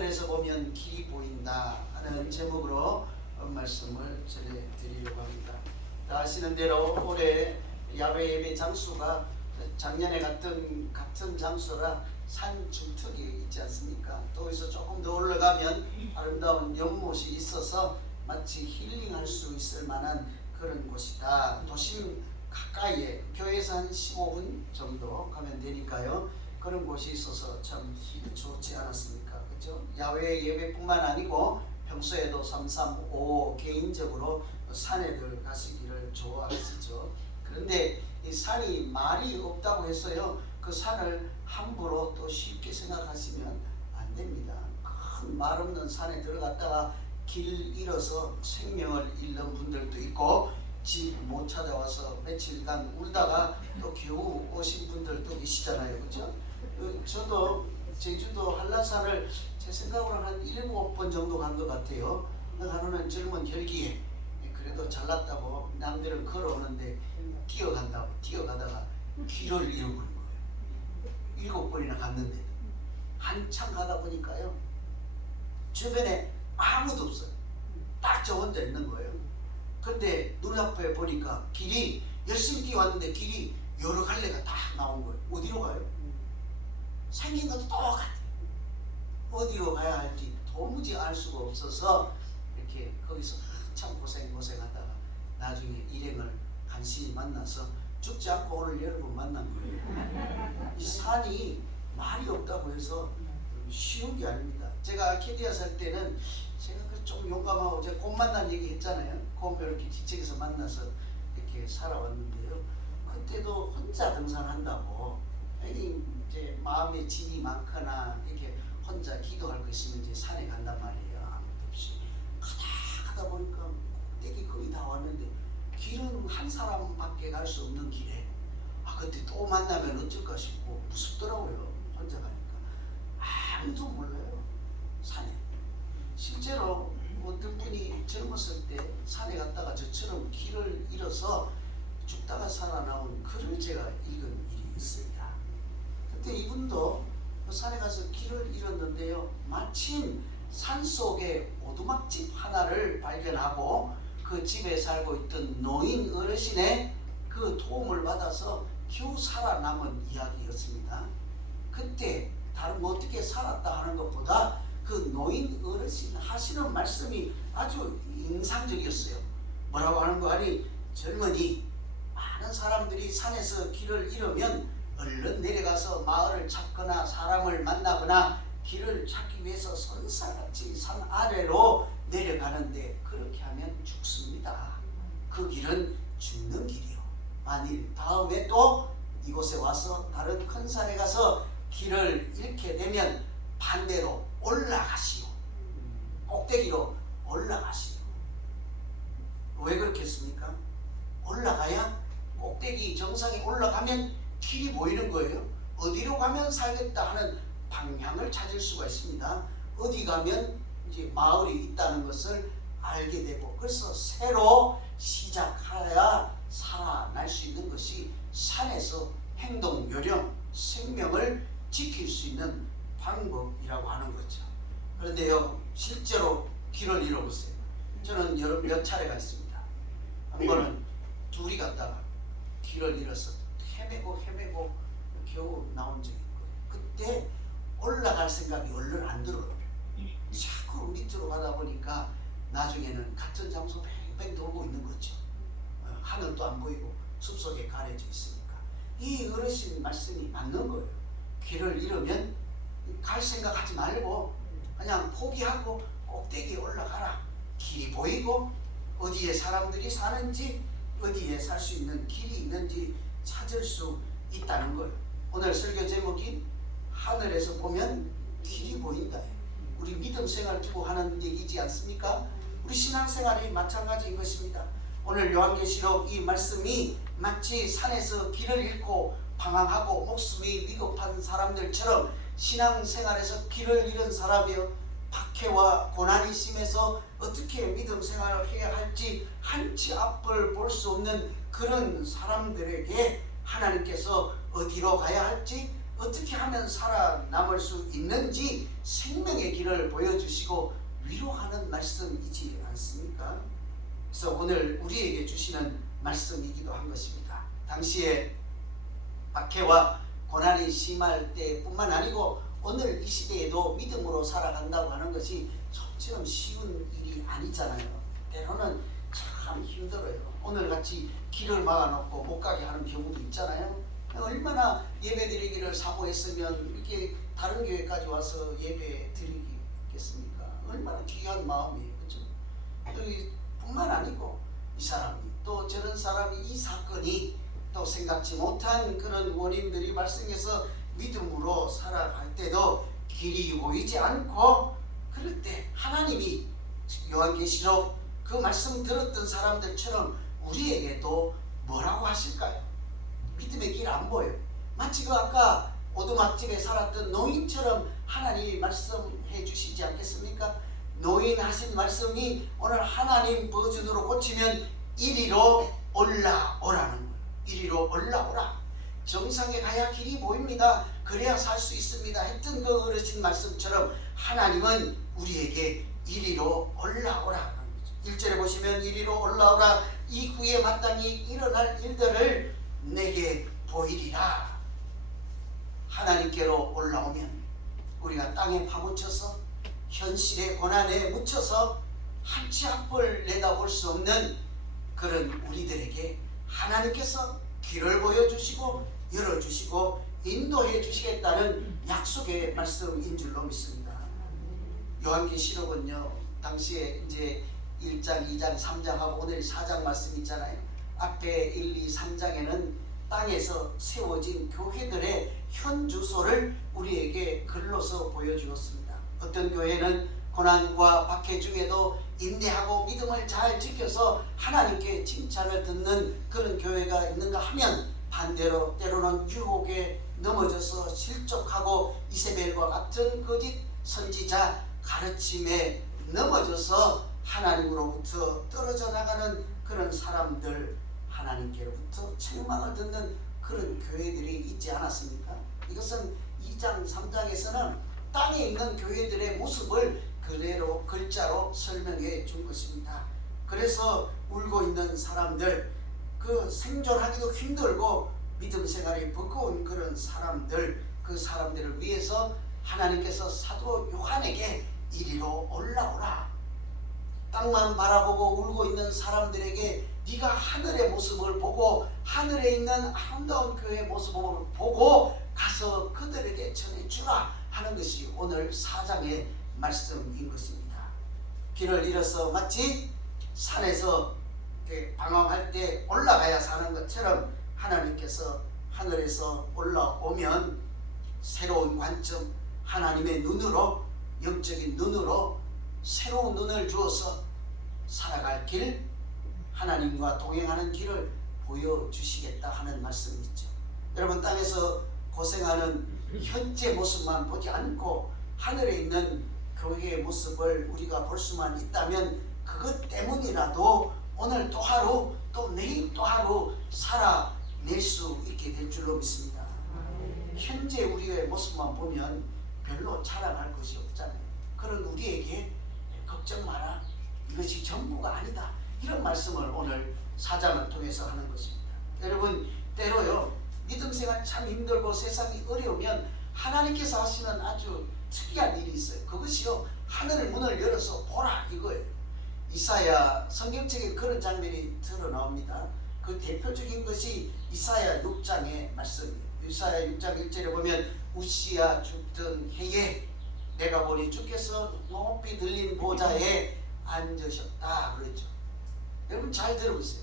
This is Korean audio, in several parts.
하늘에서 보면 길이 보인다 하는 제목으로 말씀을 전해드리려고 합니다. 다 아시는 대로 올해 야외 예배 장소가 작년에 같은 장소라 산 중턱에 있지 않습니까? 또 여기서 조금 더 올라가면 아름다운 연못이 있어서 마치 힐링할 수 있을 만한 그런 곳이다. 도심 가까이에 교회에서 한 15분 정도 가면 되니까요. 그런 곳이 있어서 참 좋지 않았습니까? 그렇죠? 야외 예배뿐만 아니고 평소에도 335 개인적으로 산에들 가시기를 좋아하시죠. 그런데 이 산이 말이 없다고 해서요, 그 산을 함부로 또 쉽게 생각하시면 안 됩니다. 큰 말 없는 산에 들어갔다가 길 잃어서 생명을 잃는 분들도 있고, 집 못 찾아와서 며칠간 울다가 또 겨우 오신 분들도 계시잖아요. 그렇죠? 저도 제주도 한라산을 제 생각으로는 한 7번 정도 간 것 같아요. 하루는 젊은 혈기에 그래도 잘났다고 남들은 걸어오는데 뛰어가다가 길을 잃어버린 거예요. 7번이나 갔는데 한참 가다 보니까요, 주변에 아무도 없어요. 딱 저 혼자 있는 거예요. 근데 눈앞에 보니까 길이, 열심히 뛰어왔는데 길이 여러 갈래가 딱 나온 거예요. 어디로 가요? 생긴 것도 똑같아요. 어디로 가야 할지 도무지 알 수가 없어서 이렇게 거기서 한참 고생하다가 나중에 일행을 간신히 만나서 죽지 않고 오늘 여러분 만난 거예요. 이 산이 말이 없다고 해서 쉬운 게 아닙니다. 제가 아케디아 살 때는 제가 좀 용감하고 제가 곰 만난 얘기 했잖아요. 곰 이렇게 지책에서 만나서 이렇게 살아왔는데요. 그때도 혼자 등산한다고, 아니 이제 마음에 짐이 많거나 이렇게 혼자 기도할 거 있으면 이제 산에 간단 말이에요. 아무도 없이 가다 보니까 꼭대기 거의 다 왔는데 길은 한 사람밖에 갈 수 없는 길에, 그때 또 만나면 어쩔까 싶고 무섭더라고요. 혼자 가니까 아무도 몰라요. 산에 실제로 어떤 분이 젊었을 때 산에 갔다가 저처럼 길을 잃어서 죽다가 살아나온 글을 제가 읽은 일이 있습니다. 그때 이분도 산에 가서 길을 잃었는데요, 마침 산속에 오두막집 하나를 발견하고 그 집에 살고 있던 노인 어르신의 그 도움을 받아서 겨우 살아남은 이야기였습니다. 그때 다른 뭐 어떻게 살았다 하는 것보다 그 노인 어르신 하시는 말씀이 아주 인상적이었어요. 뭐라고 하는 거 아니, 젊은이, 많은 사람들이 산에서 길을 잃으면 얼른 내려가서 마을을 찾거나 사람을 만나거나 길을 찾기 위해서 선사같이 산 아래로 내려가는데 그렇게 하면 죽습니다. 그 길은 죽는 길이요. 만일 다음에 또 이곳에 와서 다른 큰 산에 가서 길을 잃게 되면 반대로 올라가시오. 꼭대기로 올라가시오. 왜 그렇겠습니까? 올라가야 꼭대기 정상에 올라가면 길이 보이는 거예요. 어디로 가면 살겠다 하는 방향을 찾을 수가 있습니다. 어디 가면 이제 마을이 있다는 것을 알게 되고, 그래서 새로 시작해야 살아날 수 있는 것이 산에서 행동, 요령, 생명을 지킬 수 있는 방법이라고 하는 거죠. 그런데요, 실제로 길을 잃어보세요. 저는 몇 차례가 있습니다. 한 번은 둘이 갔다가 길을 잃어서 헤매고 겨우 나온 적이 있고요. 그때 올라갈 생각이 얼른 안 들어요. 자꾸 밑으로 가다 보니까 나중에는 같은 장소 뺑뺑 돌고 있는 거죠. 하늘도 안 보이고 숲속에 가려져 있으니까. 이 어르신 말씀이 맞는 거예요. 길을 잃으면 갈 생각하지 말고 그냥 포기하고 꼭대기에 올라가라. 길이 보이고 어디에 사람들이 사는지, 어디에 살 수 있는 길이 있는지 찾을 수 있다는 거예요. 오늘 설교 제목이 하늘에서 보면 길이 보인다. 우리 믿음 생활 두고 하는 얘기지 않습니까? 우리 신앙생활이 마찬가지인 것입니다. 오늘 요한계시록 이 말씀이 마치 산에서 길을 잃고 방황하고 목숨이 위급한 사람들처럼 신앙생활에서 길을 잃은 사람이요, 박해와 고난이 심해서 어떻게 믿음 생활을 해야 할지 한치 앞을 볼 수 없는 그런 사람들에게 하나님께서 어디로 가야 할지, 어떻게 하면 살아남을 수 있는지 생명의 길을 길을 보여주시고 위로하는 말씀이지 않습니까? 그래서 오늘 우리에게 주시는 말씀이기도 한 것입니다. 당시에 박해와 고난이 심할 때뿐만 아니고 오늘 이 시대에도 믿음으로 살아간다고 하는 것이 좀처럼 쉬운 일이 아니잖아요. 때로는 참 힘들어요. 오늘같이 길을 막아놓고 못 가게 하는 경우도 있잖아요. 얼마나 예배드리기를 사모했으면 이렇게 다른 교회까지 와서 예배 드리겠습니까? 얼마나 귀한 마음이에요. 그렇죠? 여기 뿐만 아니고 이 사람이 또 저런 사람이 이 사건이 또 생각지 못한 그런 원인들이 발생해서 믿음으로 살아갈 때도 길이 보이지 않고 그럴 때 하나님이 요한계시록 그 말씀 들었던 사람들처럼 우리에게도 뭐라고 하실까요? 믿음의 길 안 보여요. 마치 그 아까 오두막집에 살았던 노인처럼 하나님이 말씀해 주시지 않겠습니까? 노인 하신 말씀이 오늘 하나님 버전으로 고치면 이리로 올라오라는 거예요. 이리로 올라오라. 정상에 가야 길이 보입니다. 그래야 살 수 있습니다. 했던 그 어르신 말씀처럼 하나님은 우리에게 이리로 올라오라. 1절에 보시면 이리로 올라오라. 이후에 마땅히 일어날 일들을 내게 보이리라. 하나님께로 올라오면 우리가 땅에 파묻혀서 현실의 고난에 묻혀서 한치 앞을 내다볼 수 없는 그런 우리들에게 하나님께서 길을 보여주시고 열어주시고 인도해 주시겠다는 약속의 말씀인 줄로 믿습니다. 요한계시록은요, 당시에 이제 1장, 2장, 3장하고 오늘 4장 말씀 있잖아요. 앞에 1, 2, 3장에는 땅에서 세워진 교회들의 현 주소를 우리에게 글로서 보여주었습니다. 어떤 교회는 고난과 박해 중에도 인내하고 믿음을 잘 지켜서 하나님께 칭찬을 듣는 그런 교회가 있는가 하면 반대로 때로는 유혹에 넘어져서 실족하고 이세벨과 같은 거짓 선지자 가르침에 넘어져서 하나님으로부터 떨어져 나가는 그런 사람들, 하나님께로부터 책망을 듣는 그런 교회들이 있지 않았습니까? 이것은 2장 3장에서는 땅에 있는 교회들의 모습을 그대로 글자로 설명해 준 것입니다. 그래서 울고 있는 사람들, 그 생존하기도 힘들고 믿음 생활이 버거운 그런 사람들, 그 사람들을 위해서 하나님께서 사도 요한에게 이리로 올라오라. 땅만 바라보고 울고 있는 사람들에게 네가 하늘의 모습을 보고 하늘에 있는 아름다운 그의 모습을 보고 가서 그들에게 전해주라 하는 것이 오늘 4장의 말씀인 것입니다. 길을 잃어서 마치 산에서 방황할 때 올라가야 사는 것처럼 하나님께서 하늘에서 올라오면 새로운 관점, 하나님의 눈으로, 영적인 눈으로 새로운 눈을 주어서 살아갈 길, 하나님과 동행하는 길을 보여주시겠다 하는 말씀이 있죠. 여러분, 땅에서 고생하는 현재 모습만 보지 않고 하늘에 있는 교회의 모습을 우리가 볼 수만 있다면 그것 때문이라도 오늘 또 하루 또 내일 또 하루 살아낼 수 있게 될 줄로 믿습니다. 현재 우리의 모습만 보면 별로 자랑할 것이 없잖아요. 그런 우리에게 걱정 마라, 이것이 전부가 아니다, 이런 말씀을 오늘 4장을 통해서 하는 것입니다. 여러분, 때로요 믿음 생활 참 힘들고 세상이 어려우면 하나님께서 하시는 아주 특이한 일이 있어요. 그것이요, 하늘 문을 열어서 보라 이거예요. 이사야 성경책에 그런 장면이 드러나옵니다. 그 대표적인 것이 이사야 6장의 말씀이에요. 이사야 6장 1절에 보면 우시야 죽던 해에 내가 보니 주께서 높이 들린 보좌에 앉으셨다 그랬죠. 여러분 잘 들어보세요.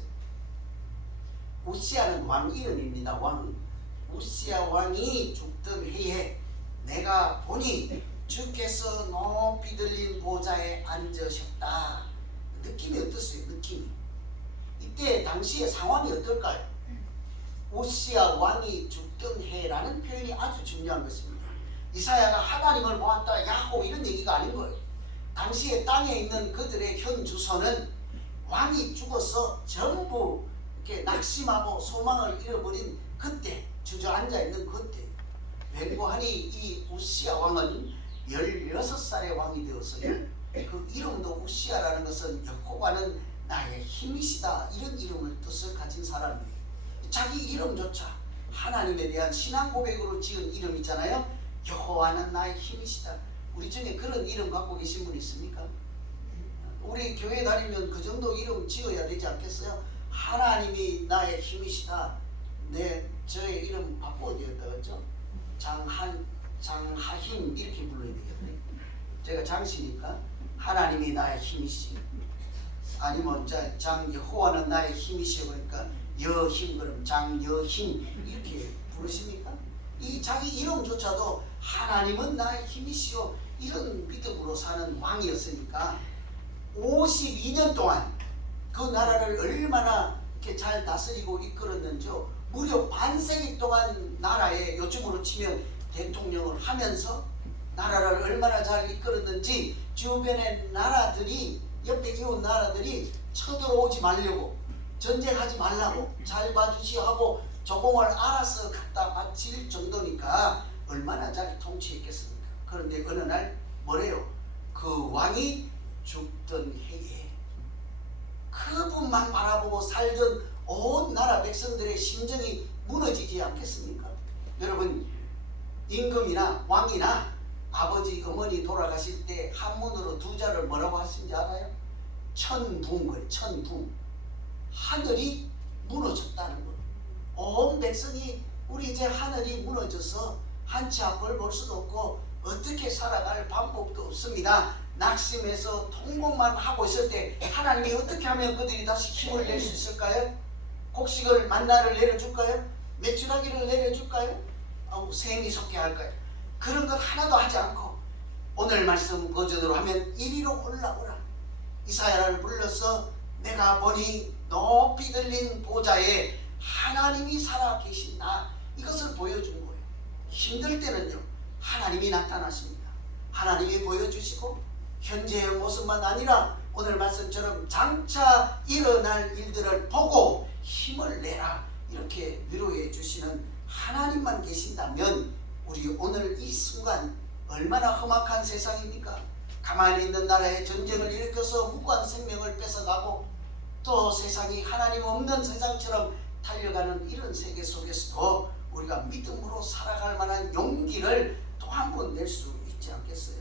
우시야는 왕 이름입니다. 왕. 우시야 왕이 죽던 해에 내가 보니 주께서 높이 들린 보좌에 앉으셨다. 느낌이 어떻어요? 느낌이. 이때 당시의 상황이 어떨까요? 우시야 왕이 죽던 해라는 표현이 아주 중요한 것입니다. 이사야가 하나님을 보았다, 야호 이런 얘기가 아닌 거예요. 당시에 땅에 있는 그들의 현 주소는 왕이 죽어서 전부 이렇게 낙심하고 소망을 잃어버린 그때, 주저앉아 있는 그때. 맹고하니 이 우시야 왕은 16살의 왕이 되었어요. 그 이름도 우시아라는 것은 여호와는 나의 힘이시다, 이런 이름을 뜻을 가진 사람이에요. 자기 이름조차 하나님에 대한 신앙 고백으로 지은 이름이잖아요. 여호와는 나의 힘이시다. 우리 중에 그런 이름 갖고 계신 분 있습니까? 우리 교회 다니면 그 정도 이름 지어야 되지 않겠어요? 하나님이 나의 힘이시다. 저의 이름 바꿔야 되겠다, 그렇죠? 장하힘 이렇게 불러야 되겠네. 제가 장씨니까 하나님이 나의 힘이시. 아니면 여호와는 나의 힘이시오. 그러니까 여힘, 그럼 장여힘 이렇게 부르십니까? 이 자기 이름조차도 하나님은 나의 힘이시오, 이런 믿음으로 사는 왕이었으니까 52년 동안 그 나라를 얼마나 이렇게 잘 다스리고 이끌었는지요. 무려 반세기 동안 나라에 요즘으로 치면 대통령을 하면서 나라를 얼마나 잘 이끌었는지 주변의 나라들이, 옆에 이웃 나라들이 쳐들어오지 말려고, 전쟁하지 말라고 잘 봐주시오 하고 조공을 알아서 갖다 바칠 정도니까 얼마나 잘 통치했겠습니까? 그런데 어느 날 뭐래요? 그 왕이 죽던 해에 그분만 바라보고 살던 온 나라 백성들의 심정이 무너지지 않겠습니까? 여러분, 임금이나 왕이나 아버지 어머니 돌아가실 때 한문으로 두 자를 뭐라고 하신지 알아요? 천붕, 거예요. 천붕. 하늘이 무너졌다는 거예요. 온 백성이 우리 이제 하늘이 무너져서 한치 앞을 볼 수도 없고 어떻게 살아갈 방법도 없습니다. 낙심해서 통곡만 하고 있을 때 하나님이 어떻게 하면 그들이 다시 힘을 낼 수 있을까요? 곡식을 만나를 내려줄까요? 메추라기를 내려줄까요? 샘이 솟게 할까요? 그런 것 하나도 하지 않고 오늘 말씀 버전으로 하면 이리로 올라오라. 이사야를 불러서 내가 보니 높이 들린 보좌에 하나님이 살아계신다, 이것을 보여준 거예요. 힘들 때는요 하나님이 나타나십니다. 하나님이 보여주시고 현재의 모습만 아니라 오늘 말씀처럼 장차 일어날 일들을 보고 힘을 내라, 이렇게 위로해 주시는 하나님만 계신다면 우리 오늘 이 순간 얼마나 험악한 세상입니까? 가만히 있는 나라에 전쟁을 일으켜서 무고한 생명을 뺏어가고 또 세상이 하나님 없는 세상처럼 달려가는 이런 세계 속에서도 우리가 믿음으로 살아갈 만한 용기를 또 한 번 낼 수 있지 않겠어요?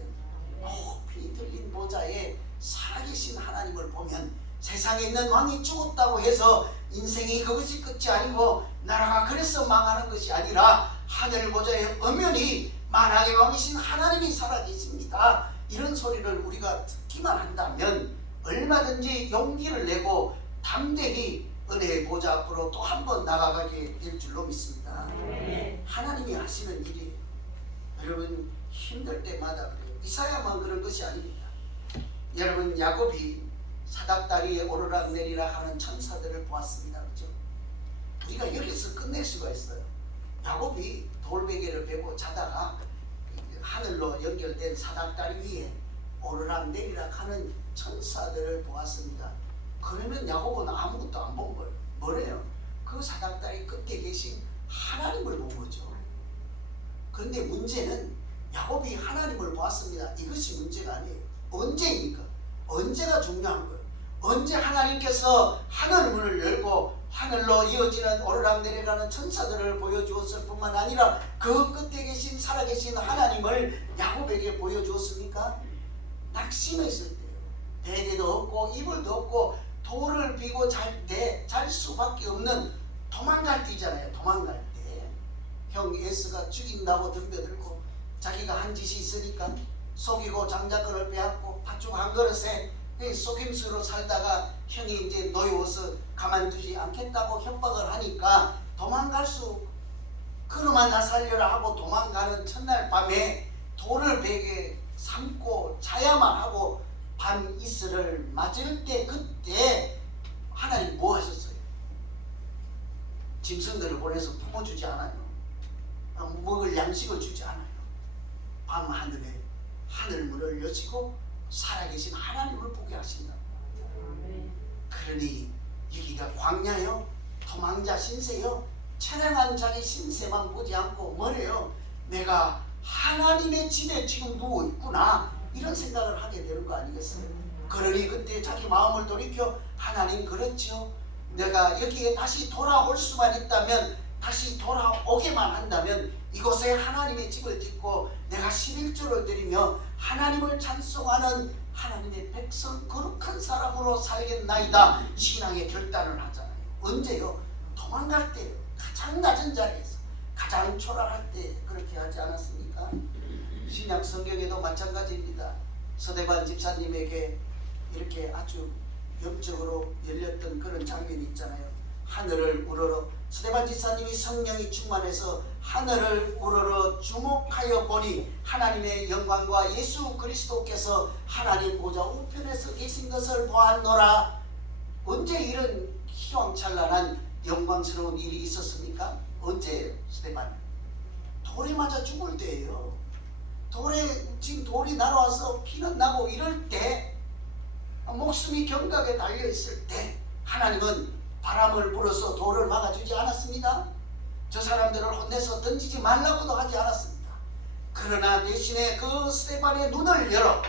높이 들린 보좌에 살아계신 하나님을 보면 세상에 있는 왕이 죽었다고 해서 인생이 그것이 끝이 아니고 나라가 그래서 망하는 것이 아니라 하늘 보좌에 엄연히 만왕의 왕이신 하나님이 살아계십니다, 이런 소리를 우리가 듣기만 한다면 얼마든지 용기를 내고 담대히 은혜의 보좌 앞으로 또 한 번 나가가게 될 줄로 믿습니다. 하나님이 하시는 일이에요. 여러분, 힘들 때마다 그래요. 이사야만 그런 것이 아닙니다. 여러분, 야곱이 사닥다리에 오르락 내리락 하는 천사들을 보았습니다. 그렇죠? 우리가 여기서 끝낼 수가 있어요. 야곱이 돌베개를 베고 자다가 하늘로 연결된 사닥다리 위에 오르락 내리락 하는 천사들을 보았습니다. 그러면 야곱은 아무것도 안 본 거예요. 뭐래요? 그 사닥다리 끝에 계신 하나님을 본 거죠. 그런데 문제는 야곱이 하나님을 보았습니다, 이것이 문제가 아니에요. 언제입니까? 언제가 중요한 거예요. 언제 하나님께서 하늘 문을 열고 하늘로 이어지는 오르락내리락하는 천사들을 보여주었을 뿐만 아니라 그 끝에 계신 살아계신 하나님을 야곱에게 보여주었습니까? 낙심했을 때요. 베개도 없고 이불도 없고 돌을 비고 잘 수밖에 없는, 도망갈 때잖아요. 도망갈 때 형 에스가 죽인다고 덤벼들고 자기가 한 짓이 있으니까 속이고 장작권을 빼앗고 팥죽 한 그릇에 속임수로 살다가 형이 이제 노여워서 가만두지 않겠다고 협박을 하니까 도망갈 수, 그놈아 나 살려라 하고 도망가는 첫날 밤에 돌을 베개 삼고 자야만 하고 밤 이슬을 맞을 때, 그때 하나님 뭐 하셨어요? 짐승들을 보내서 품어주지 않아요. 먹을 양식을 주지 않아요. 밤 하늘에 하늘문을 여시고 살아계신 하나님을 보게 하신다. 그러니 여기가 광야요, 도망자 신세요, 처량한 자기 신세만 보지 않고 뭐래요? 내가 하나님의 집에 지금 누워 있구나, 이런 생각을 하게 되는 거 아니겠어요? 그러니 그때 자기 마음을 돌이켜 하나님, 그렇죠, 내가 여기에 다시 돌아올 수만 있다면, 다시 돌아오게만 한다면 이곳에 하나님의 집을 짓고 내가 11조를 드리며 하나님을 찬송하는 하나님의 백성, 거룩한 사람으로 살겠나이다, 신앙의 결단을 하잖아요. 언제요? 도망갈 때, 가장 낮은 자리에서 가장 초라할 때 그렇게 하지 않았습니까? 신약 성경에도 마찬가지입니다. 서대반 집사님에게 이렇게 아주 영적으로 열렸던 그런 장면이 있잖아요. 하늘을 우러러, 서대반 집사님이 성령이 충만해서 하늘을 우러러 주목하여 보니 하나님의 영광과 예수 그리스도께서 하나님 보좌 우편에서 계신 것을 보았노라. 언제 이런 희망찬란한 영광스러운 일이 있었습니까? 언제예요? 스데반이 돌에 맞아 죽을 때예요. 지금 돌이 날아와서 피는 나고 이럴 때, 목숨이 경각에 달려있을 때 하나님은 바람을 불어서 돌을 막아주지 않았습니다. 저 사람들을 혼내서 던지지 말라고도 하지 않았습니다. 그러나 대신에 그 스데반의 눈을 열어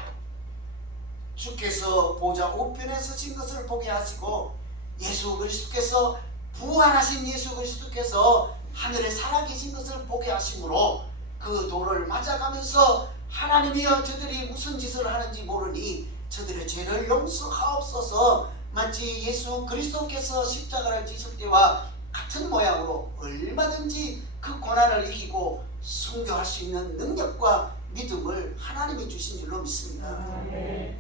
주께서 보좌 우편에 서신 것을 보게 하시고, 예수 그리스도께서, 부활하신 예수 그리스도께서 하늘에 살아계신 것을 보게 하심으로 그 돌을 맞아가면서 하나님이여, 저들이 무슨 짓을 하는지 모르니 저들의 죄를 용서하옵소서, 마치 예수 그리스도께서 십자가를 지실 때와 같은 모양으로 얼마든지 그 고난을 이기고 순교할 수 있는 능력과 믿음을 하나님이 주신 줄로 믿습니다.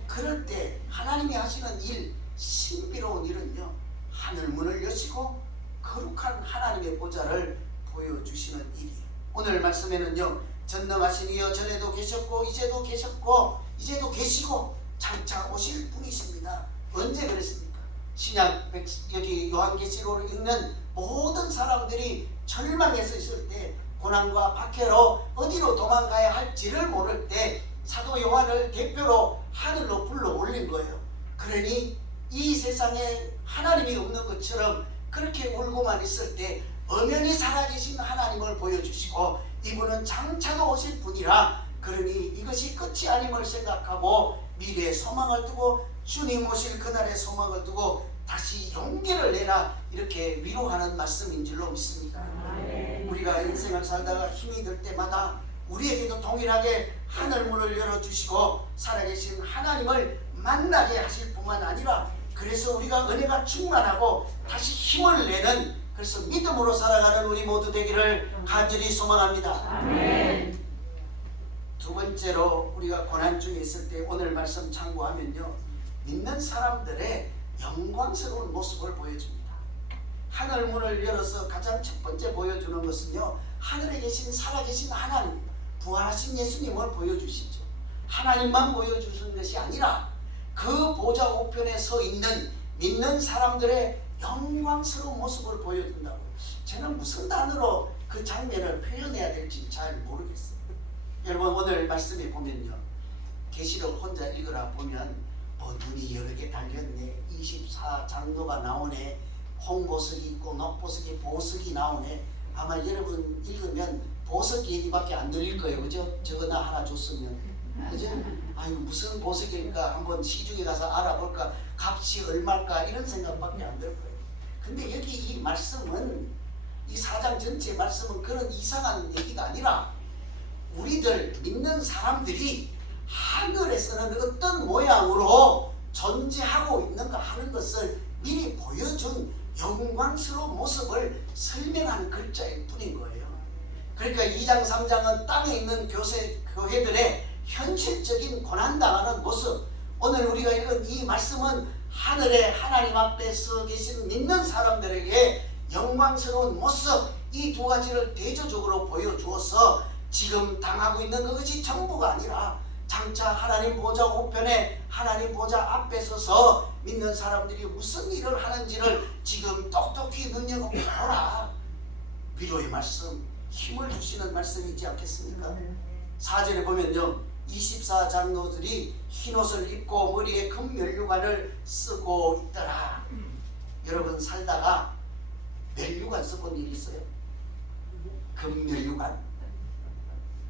그럴 때 하나님이 하시는 일, 신비로운 일은요, 하늘 문을 여시고 거룩한 하나님의 보좌를 보여주시는 일이에요. 오늘 말씀에는요, 전능하신 이여, 전에도 계셨고 이제도 계셨고 이제도 계시고 장차 오실 분이십니다. 언제 그랬습니까? 신약 여기 요한계시록을 읽는 모든 사람들이 절망해서 있을 때, 고난과 박해로 어디로 도망가야 할지를 모를 때 사도 요한을 대표로 하늘로 불러 올린 거예요. 그러니 이 세상에 하나님이 없는 것처럼 그렇게 울고만 있을 때 엄연히 살아계신 하나님을 보여주시고, 이분은 장차도 오실 분이라, 그러니 이것이 끝이 아님을 생각하고 미래의 소망을 두고, 주님 오실 그날의 소망을 두고 다시 용기를 내라, 이렇게 위로하는 말씀인 줄로 믿습니다. 우리가 인생을 살다가 힘이 들 때마다 우리에게도 동일하게 하늘문을 열어주시고 살아계신 하나님을 만나게 하실 뿐만 아니라, 그래서 우리가 은혜가 충만하고 다시 힘을 내는, 그래서 믿음으로 살아가는 우리 모두 되기를 간절히 소망합니다. 아멘. 두 번째로, 우리가 고난 중에 있을 때 오늘 말씀 참고하면요, 믿는 사람들의 영광스러운 모습을 보여줍니다. 하늘 문을 열어서 가장 첫 번째 보여주는 것은요, 하늘에 계신 살아계신 하나님, 부활하신 예수님을 보여주시죠. 하나님만 보여주시는 것이 아니라 그 보좌 우편에 서 있는 믿는 사람들의 영광스러운 모습을 보여준다고요. 저는 무슨 단어로 그 장면을 표현해야 될지 잘 모르겠어요. 여러분, 오늘 말씀에 보면요, 계시록 혼자 읽으라 보면 눈이 여러 개 달렸네, 24장로가 나오네, 홍보석이 있고 녹보석이, 보석이 나오네. 아마 여러분 읽으면 보석 얘기밖에 안 들릴 거예요. 그죠? 저거 나 하나 줬으면, 그죠? 아유, 무슨 보석일까, 한번 시중에 가서 알아볼까, 값이 얼마일까, 이런 생각밖에 안 들 거예요. 근데 여기 이 말씀은, 이 4장 전체 말씀은 그런 이상한 얘기가 아니라 우리들 믿는 사람들이 하늘에서는 어떤 모양으로 존재하고 있는가 하는 것을 미리 보여준 영광스러운 모습을 설명하는 글자일 뿐인 거예요. 그러니까 2장 3장은 땅에 있는 교회들의 현실적인 고난당하는 모습, 오늘 우리가 읽은 이 말씀은 하늘에 하나님 앞에서 계신 믿는 사람들에게 영광스러운 모습, 이 두 가지를 대조적으로 보여주어서 지금 당하고 있는 그것이 전부가 아니라 장차 하나님 보좌 우편에, 하나님 보좌 앞에 서서 믿는 사람들이 무슨 일을 하는지를 지금 똑똑히 눈여겨보라, 위로의 말씀, 힘을 주시는 말씀이지 않겠습니까? 4절에 보면요, 24장로들이 흰옷을 입고 머리에 금면류관을 쓰고 있더라. 여러분, 살다가 면류관 써본 일 있어요? 금면류관?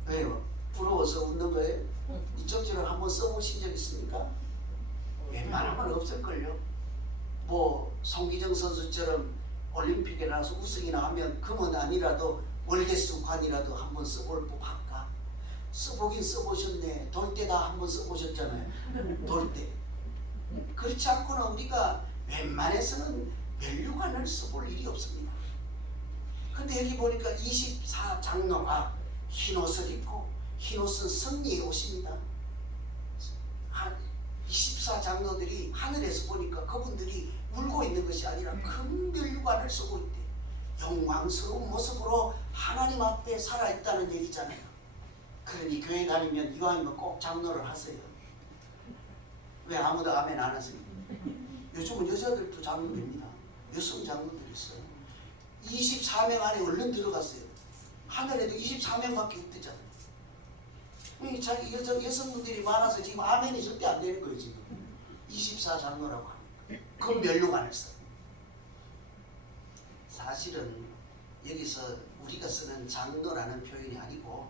왜요? 부러워서 웃는 거예요? 이쪽처럼 한번 써보신 적 있습니까? 웬만하면 없을걸요. 뭐 송기정 선수처럼 올림픽에 나가서 우승이나 하면 금은 아니라도 월계수관이라도 한번 써볼 법할까? 써보긴 써보셨네. 돌 때다 한번 써보셨잖아요. 돌 때. 그렇지 않고는 우리가 웬만해서는 면류관을 써볼 일이 없습니다. 근데 여기 보니까 24장로가 흰옷을 입고, 흰옷은 승리의 옷입니다. 24장로들이 하늘에서 보니까 그분들이 울고 있는 것이 아니라 큰 면류관을 쓰고 있대. 영광스러운 모습으로 하나님 앞에 살아있다는 얘기잖아요. 그러니 교회 다니면 이왕이면 꼭 장로를 하세요. 왜 아무도 아멘 안 하세요? 요즘은 여자들도 장로입니다. 여성 장로들 있어요. 24명 안에 얼른 들어갔어요. 하늘에도 24명밖에 없대잖아요. 자기 여성분들이 많아서 지금 아멘이 절대 안 되는 거예요. 지금 24장로라고 하니까 그 면류관을 써. 사실은 여기서 우리가 쓰는 장로라는 표현이 아니고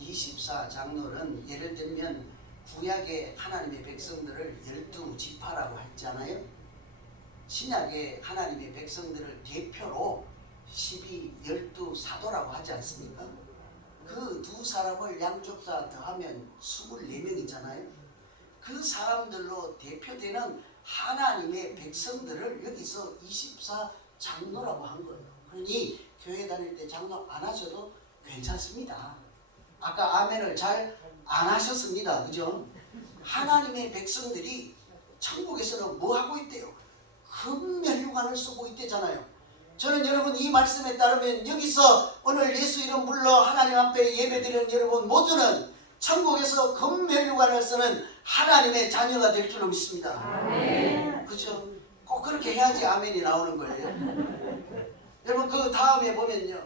24장로는 예를 들면 구약의 하나님의 백성들을 12지파라고 했잖아요. 신약의 하나님의 백성들을 대표로 12사도라고 하지 않습니까? 그 두 사람을 양쪽 다 더하면 24명이잖아요. 그 사람들로 대표되는 하나님의 백성들을 여기서 24장로라고 한 거예요. 그러니 교회 다닐 때 장로 안 하셔도 괜찮습니다. 아까 아멘을 잘 안 하셨습니다. 그죠? 하나님의 백성들이 천국에서는 뭐 하고 있대요? 큰 면류관을 쓰고 있대잖아요. 저는 여러분 이 말씀에 따르면 여기서 오늘 예수 이름 불러 하나님 앞에 예배드리는 여러분 모두는 천국에서 큰 면류관을 쓰는 하나님의 자녀가 될 줄로 믿습니다. 아멘. 그죠? 꼭 그렇게 해야지 아멘이 나오는 거예요. 여러분 그 다음에 보면요,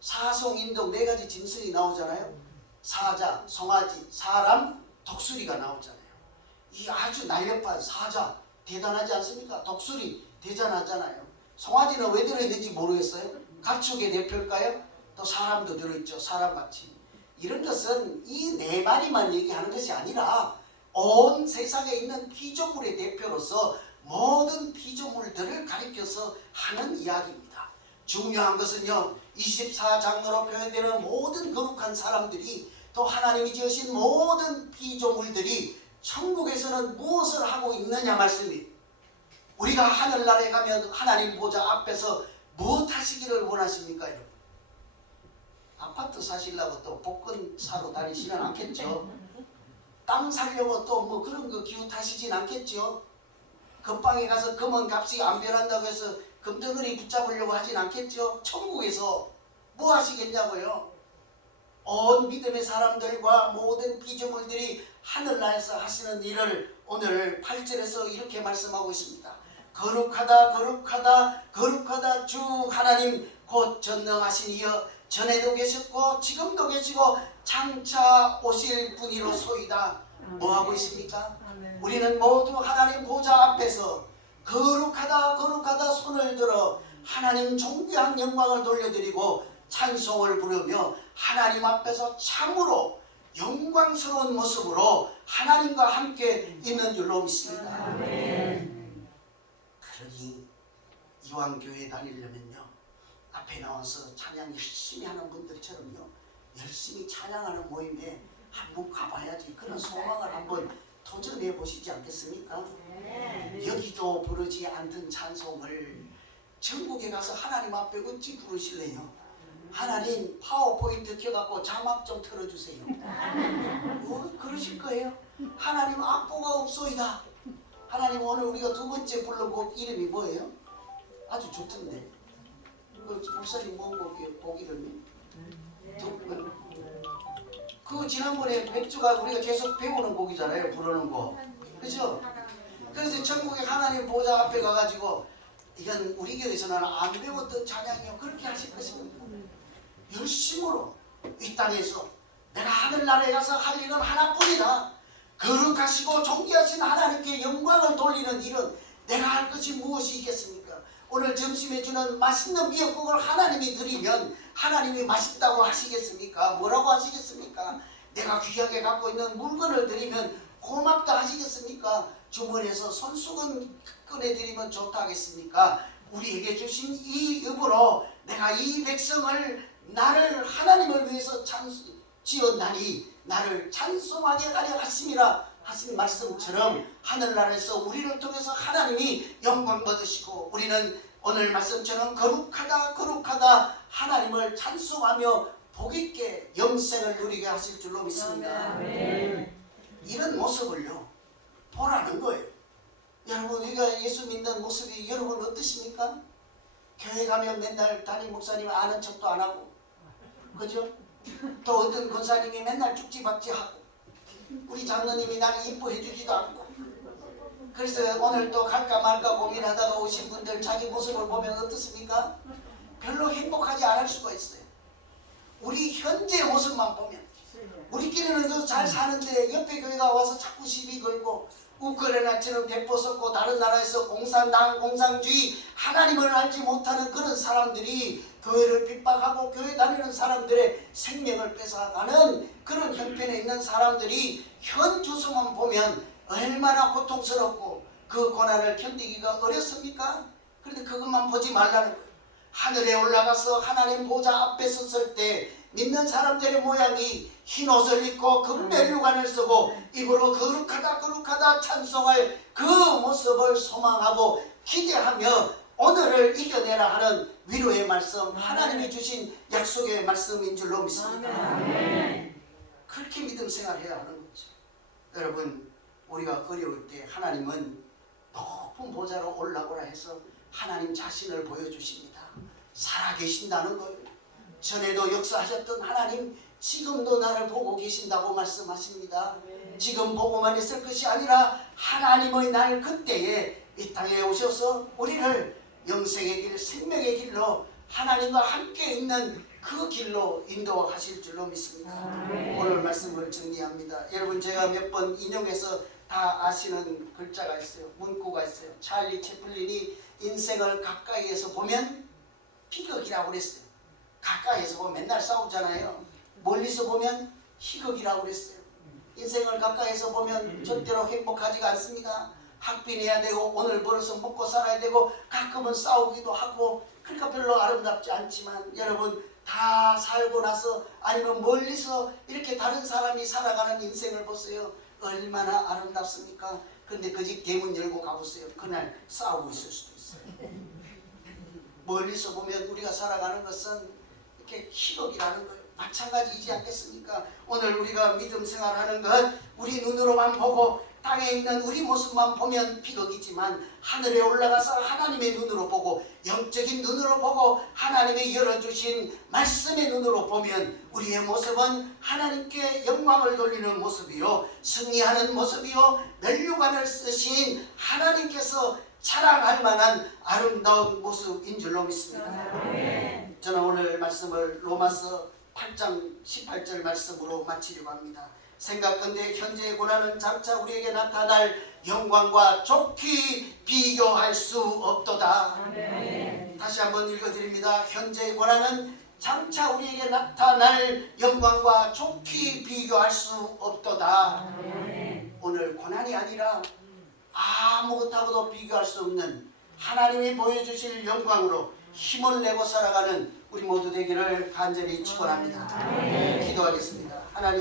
사송인동 4가지 짐승이 나오잖아요. 사자, 송아지, 사람, 독수리가 나오잖아요. 이 아주 날렵한 사자 대단하지 않습니까? 독수리 대단하잖아요. 송아지는 왜 들어있는지 모르겠어요. 가축의 대표일까요? 또 사람도 들어있죠. 사람같이. 이런 것은 이 4마리만 얘기하는 것이 아니라 온 세상에 있는 피조물의 대표로서 모든 피조물들을 가리켜서 하는 이야기입니다. 중요한 것은요, 24장로로 표현되는 모든 거룩한 사람들이 또 하나님이 지으신 모든 피조물들이 천국에서는 무엇을 하고 있느냐 말씀이. 우리가 하늘나라에 가면 하나님 보좌 앞에서 무엇 하시기를 원하십니까? 여러분? 아파트 사시려고 또 복권 사러 다니시면 않겠죠? 땅 사려고 또 뭐 그런 거 기웃하시진 않겠죠? 금방에 가서 금은 값이 안 변한다고 해서 금덩어리 붙잡으려고 하진 않겠죠? 천국에서 뭐 하시겠냐고요? 온 믿음의 사람들과 모든 피조물들이 하늘나라에서 하시는 일을 오늘 8절에서 이렇게 말씀하고 있습니다. 거룩하다 거룩하다 거룩하다 주 하나님 곧 전능하신 이여 전에도 계셨고 지금도 계시고 장차 오실 분이로소이다. 뭐하고 있습니까? 우리는 모두 하나님 보좌 앞에서 거룩하다 거룩하다 손을 들어 하나님 존귀한 영광을 돌려드리고 찬송을 부르며 하나님 앞에서 참으로 영광스러운 모습으로 하나님과 함께 있는 줄로 믿습니다. 아멘. 그러니 이왕 교회 다니려면요, 앞에 나와서 찬양 열심히 하는 분들처럼요, 열심히 찬양하는 모임에 한번 가봐야지. 그런 소망을 한번 도전해 보시지 않겠습니까? 여기도 부르지 않던 찬송을 전국에 가서 하나님 앞에 어찌 부르실래요? 하나님 파워포인트 켜갖고 자막 좀 틀어주세요. 뭐 그러실 거예요? 하나님 악보가 없소이다. 하나님 오늘 우리가 2번째 부른 곡 이름이 뭐예요? 아주 좋던데. 그 목사님 뭔 곡이에요? 곡 이름이? 그 지난번에 맥주가 우리가 계속 배우는 곡이잖아요. 부르는 곡. 그죠? 그래서 천국의 하나님 보좌 앞에 가가지고 이건 우리 교회에서는 안 배웠던 찬양이요. 그렇게 하실 것입니다. 열심으로 이 땅에서 내가 하늘나라에 가서 할 일은 하나뿐이다. 거룩하시고 존귀하신 하나님께 영광을 돌리는 일은 내가 할 것이 무엇이 있겠습니까? 오늘 점심에 주는 맛있는 미역국을 하나님이 드리면 하나님이 맛있다고 하시겠습니까? 뭐라고 하시겠습니까? 내가 귀하게 갖고 있는 물건을 드리면 고맙다 하시겠습니까? 주머니에서 손수건 꺼내드리면 좋다 하겠습니까? 우리에게 주신 이 읍으로 내가 이 백성을 나를 하나님을 위해서 지었나니 나를 찬송하게 하려 하심이라 하신 말씀처럼 하늘나라에서 우리를 통해서 하나님이 영광 받으시고 우리는 오늘 말씀처럼 거룩하다 거룩하다 하나님을 찬송하며 복있게 영생을 누리게 하실 줄로 믿습니다. 이런 모습을요 보라는 거예요. 여러분 우리가 예수 믿는 모습이 여러분 어떠십니까? 교회 가면 맨날 담임 목사님 아는 척도 안 하고 그죠? 또 어떤 권사님이 맨날 쭉지박지하고 우리 장로님이 나를 이뻐해 주지도 않고 그래서 오늘 또 갈까 말까 고민하다가 오신 분들 자기 모습을 보면 어떻습니까? 별로 행복하지 않을 수가 있어요. 우리 현재 모습만 보면 우리끼리는 더 잘 사는데 옆에 교회가 와서 자꾸 시비 걸고 우크라이나처럼 대포 쏟고 다른 나라에서 공산당 공산주의 하나님을 알지 못하는 그런 사람들이 교회를 핍박하고 교회 다니는 사람들의 생명을 뺏어가는 그런 형편에 있는 사람들이 현 주소만 보면 얼마나 고통스럽고 그 고난을 견디기가 어렵습니까? 그런데 그것만 보지 말라는 거예요. 하늘에 올라가서 하나님 보좌 앞에 섰을 때 믿는 사람들의 모양이 흰 옷을 입고 금면류관을 쓰고 입으로 거룩하다 거룩하다 찬송할 그 모습을 소망하고 기대하며 오늘을 이겨내라 하는 위로의 말씀 하나님이 주신 약속의 말씀인 줄로 믿습니다. 그렇게 믿음 생활해야 하는 거죠. 여러분 우리가 어려울 때 하나님은 높은 보좌로 올라오라 해서 하나님 자신을 보여주십니다. 살아계신다는 거예요. 전에도 역사하셨던 하나님 지금도 나를 보고 계신다고 말씀하십니다. 지금 보고만 있을 것이 아니라 하나님의 날 그때에 이 땅에 오셔서 우리를 영생의 길 생명의 길로 하나님과 함께 있는 그 길로 인도하실 줄로 믿습니다. 오늘 말씀을 정리합니다. 여러분 제가 몇 번 인용해서 다 아시는 글자가 있어요. 문구가 있어요. 찰리 채플린이 인생을 가까이에서 보면 비극이라고 그랬어요. 가까이에서 보면 맨날 싸우잖아요. 멀리서 보면 희극이라고 그랬어요. 인생을 가까이에서 보면 절대로 행복하지가 않습니다. 학비내야 되고 오늘 벌어서 먹고 살아야 되고 가끔은 싸우기도 하고 그러니까 별로 아름답지 않지만 여러분 다 살고 나서 아니면 멀리서 이렇게 다른 사람이 살아가는 인생을 보세요. 얼마나 아름답습니까? 그런데 그 집 대문 열고 가보세요. 그날 싸우고 있을 수도 있어요. 멀리서 보면 우리가 살아가는 것은 이렇게 희극이라는 거예요. 마찬가지이지 않겠습니까? 오늘 우리가 믿음 생활하는 것 우리 눈으로만 보고 땅에 있는 우리 모습만 보면 비극이지만 하늘에 올라가서 하나님의 눈으로 보고 영적인 눈으로 보고 하나님의 열어주신 말씀의 눈으로 보면 우리의 모습은 하나님께 영광을 돌리는 모습이요 승리하는 모습이요 면류관을 쓰신 하나님께서 자랑할 만한 아름다운 모습인 줄로 믿습니다. 저는 오늘 말씀을 로마서 8장 18절 말씀으로 마치려고 합니다. 생각건대 현재의 고난은 장차 우리에게 나타날 영광과 좋게 비교할 수 없도다. 다시 한번 읽어드립니다. 현재의 고난은 장차 우리에게 나타날 영광과 좋게 비교할 수 없도다. 오늘 고난이 아니라 아무것하고도 비교할 수 없는 하나님이 보여주실 영광으로 힘을 내고 살아가는 우리 모두 되기를 간절히 축원합니다. 기도하겠습니다.